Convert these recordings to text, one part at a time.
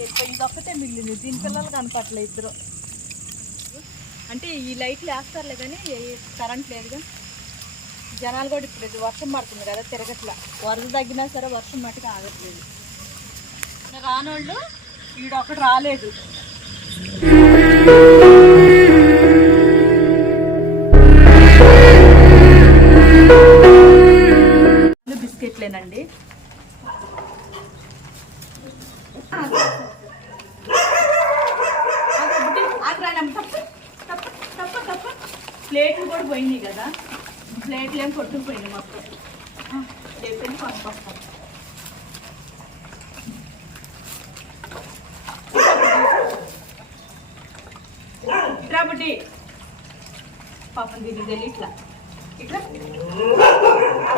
వెళ్ళిపోయి ఇది ఒక్కటే మిగిలింది. దీని పిల్లలు కనపట్లే ఇద్దరు. అంటే ఈ లైట్లు వేస్తారులే కానీ కరెంట్ లేదుగా జనాలు కూడా ఇప్పుడు ఇది వర్షం పడుతుంది కదా తిరగట్లా. వరద తగ్గినా సరే వర్షం మట్టుకు ఆగట్లేదు. రానోళ్ళు ఈడొక్కడు రాలేదు. ప్లేట్లు కూడా పోయినాయి కదా. ప్లేట్లు ఏం కొట్టుకుపోయినాయి మొత్తం రేపు కొనుక్కొస్తాం. కాబట్టి పాపం దీనికి తెలియ ఇట్లా. ఇట్లా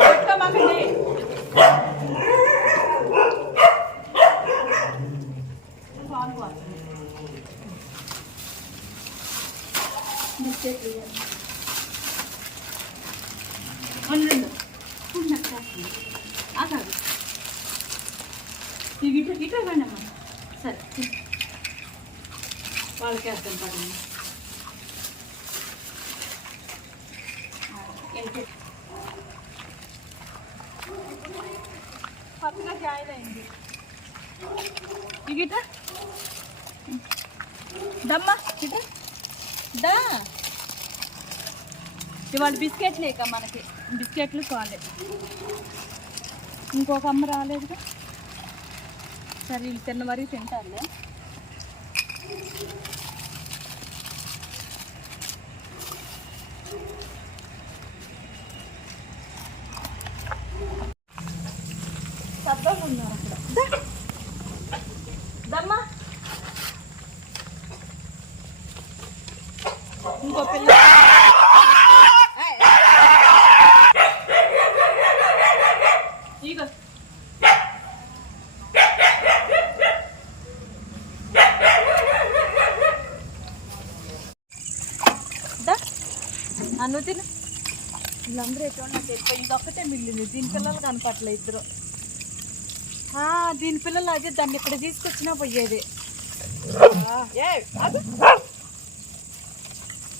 పెట్టుకోమాకండి పాలు పోతుంది. ఇవి ఇట్లా ఇట్లా రండి అమ్మ. సరే వాళ్ళకి వేస్తాం పడండి ఏంటి? కొత్తగా జాయిన్ అయింది. ఇగిట దమ్మా ఇట. దా. ఇవాళ బిస్కెట్లు ఇక మనకి. బిస్కెట్లు కాలేదు ఇంకొక అమ్మ రాలేదుగా? ఒకసారి వీళ్ళు తిన్న మరీ తింటారులే శబ్దంగా ఉన్నారు అక్కడ దా. దమ్మా ఇంకో పిల్ల ఏయ్, ఏయ్. ఇగో దా. అన్ను తిను. వీళ్ళందరూ ఎటువంటి నాకు వెళ్ళిపోయి ఒక్కటే మిగిలింది. దీని పిల్లలు కనపట్లే ఇద్దరు. ఆ, దీని పిల్లలు అదే దాన్ని ఇక్కడ తీసుకొచ్చినా పోయేది.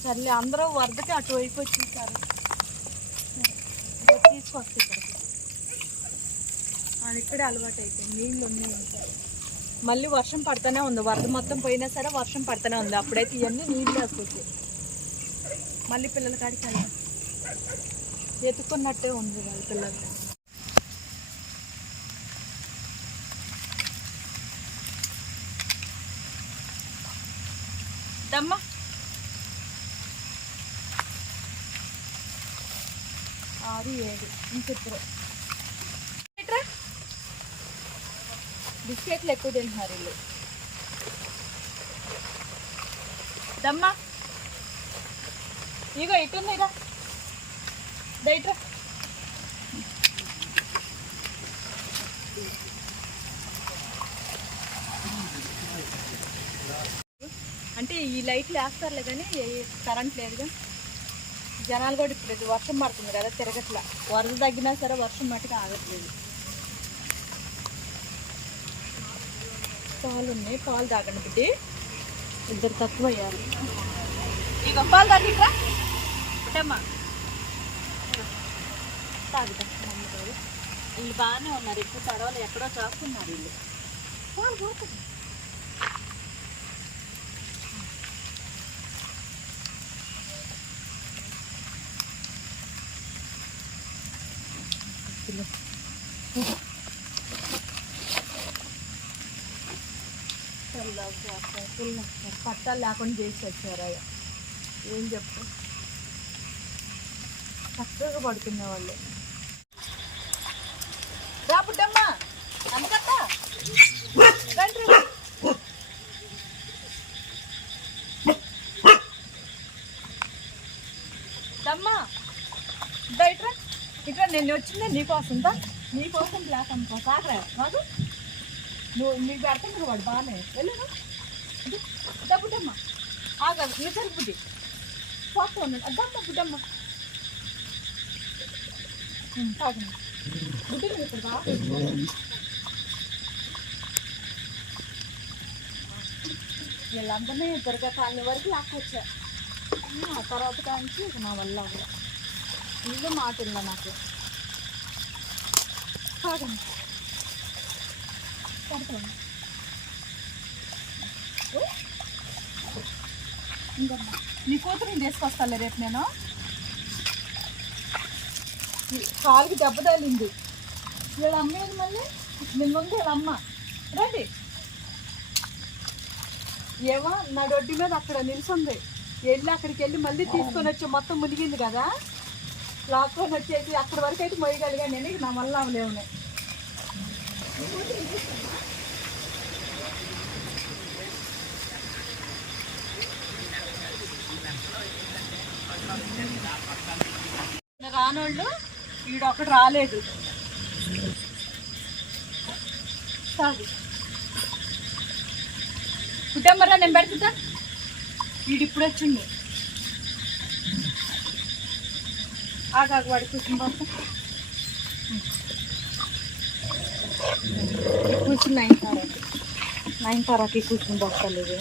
సర్లే అందరూ వరదకి అటువైపు వచ్చేసారు. తీసుకొస్తే ఇక్కడికి. అది ఇక్కడే అలవాటు అయిపోయింది నీళ్ళు ఉన్నాయి మళ్ళీ వర్షం పడుతూనే ఉంది. వరద మొత్తం పోయినా సరే వర్షం పడుతూనే ఉంది. అప్పుడైతే ఇవన్నీ నీళ్ళు వేసుకొచ్చాయి మళ్ళీ పిల్లల కాడికి వెళ్ళాం ఎత్తుకున్నట్టే ఉంది వాళ్ళ పిల్లలు. దమ్మా. ఆరు ఏడు. ఇంకిద్దరు బిస్కెట్లు ఎక్కువ తింటున్నారు వీళ్ళు. దమ్మా. ఇగో ఇటుంది ఇక దయట్రా అంటే ఈ లైట్లు వేస్తారులే కానీ కరెంట్ లేదుగా జనాలు కూడా ఇప్పుడు ఇది వర్షం పడుతుంది కదా తిరగట్లా. వరద తగ్గినా సరే వర్షం మట్టుకు ఆగట్లేదు. పాలు ఉన్నాయి పాలు తాగండి బిడ్డి. ఇద్దరు తక్కువ అయ్యారు ఇక పాలు తాగిట్రా బిడ్డమ్మా తాగుతా మమ్మీ గారు వీళ్ళు బాగానే ఉన్నారు ఎక్కువ తడవలు ఎక్కడో చాకున్నారు వీళ్ళు. వాళ్ళు పోతుంది పట్టాలు లేకుండా చేసి వచ్చారు ఏం చెప్పు? చక్కగా పడుకునే వాళ్ళు రాపుట్టమ్మా అనుకత్తా దమ్మా. ఇట్రా ఇట్రా నేను వచ్చిందే నీకోసం దా. నీకోసం బ్లాక్ అనుకో. సాకరా కాదు నువ్వు నీకు అర్థం వాడు బాగానే. వెళ్ళను దా బుడ్డమ్మ ఆగదు నిజం బుడ్డి పోతా ఉన్నాడు అద్దమ్మ బుడ్డమ్మ తాగండి బుడ్డి ఇప్పుడు బా వీళ్ళందరినీ దుర్గా కాలనీ వరకు లాక్కొచ్చా. ఆ తర్వాత కాంచి ఇక నా వల్ల ఇల్లు మాట ఇల్ల నాకు. కాదండి పడుతుంది ఇంకమ్మా నీ కూతురు తీసుకొస్తాలే రేపు నేను. కాలుకి దెబ్బ తగిలింది. వీళ్ళ అమ్మేది మళ్ళీ? నిన్న ఉంది వీళ్ళ అమ్మ. రండి. ఏమో నా దొడ్డి మీద అక్కడ నిలుసుంది వెళ్ళి అక్కడికి వెళ్ళి మళ్ళీ తీసుకొని వచ్చి మొత్తం మునిగింది కదా? లాక్కొని వచ్చేసి అక్కడి వరకు అయితే మొయ్యగలిగా నేను నా మళ్ళీ అవలేవు రానోళ్ళు ఈడొకడు రాలేదు. సాగు. కుటుంబరా నేను పెడుతుందా వీడు ఇప్పుడు వచ్చింది ఆగాకు వాడి కూర్చుని కూర్చుని నైన్ తారాకి. నైన్ తారాకి కూర్చుని పోస్తలేదు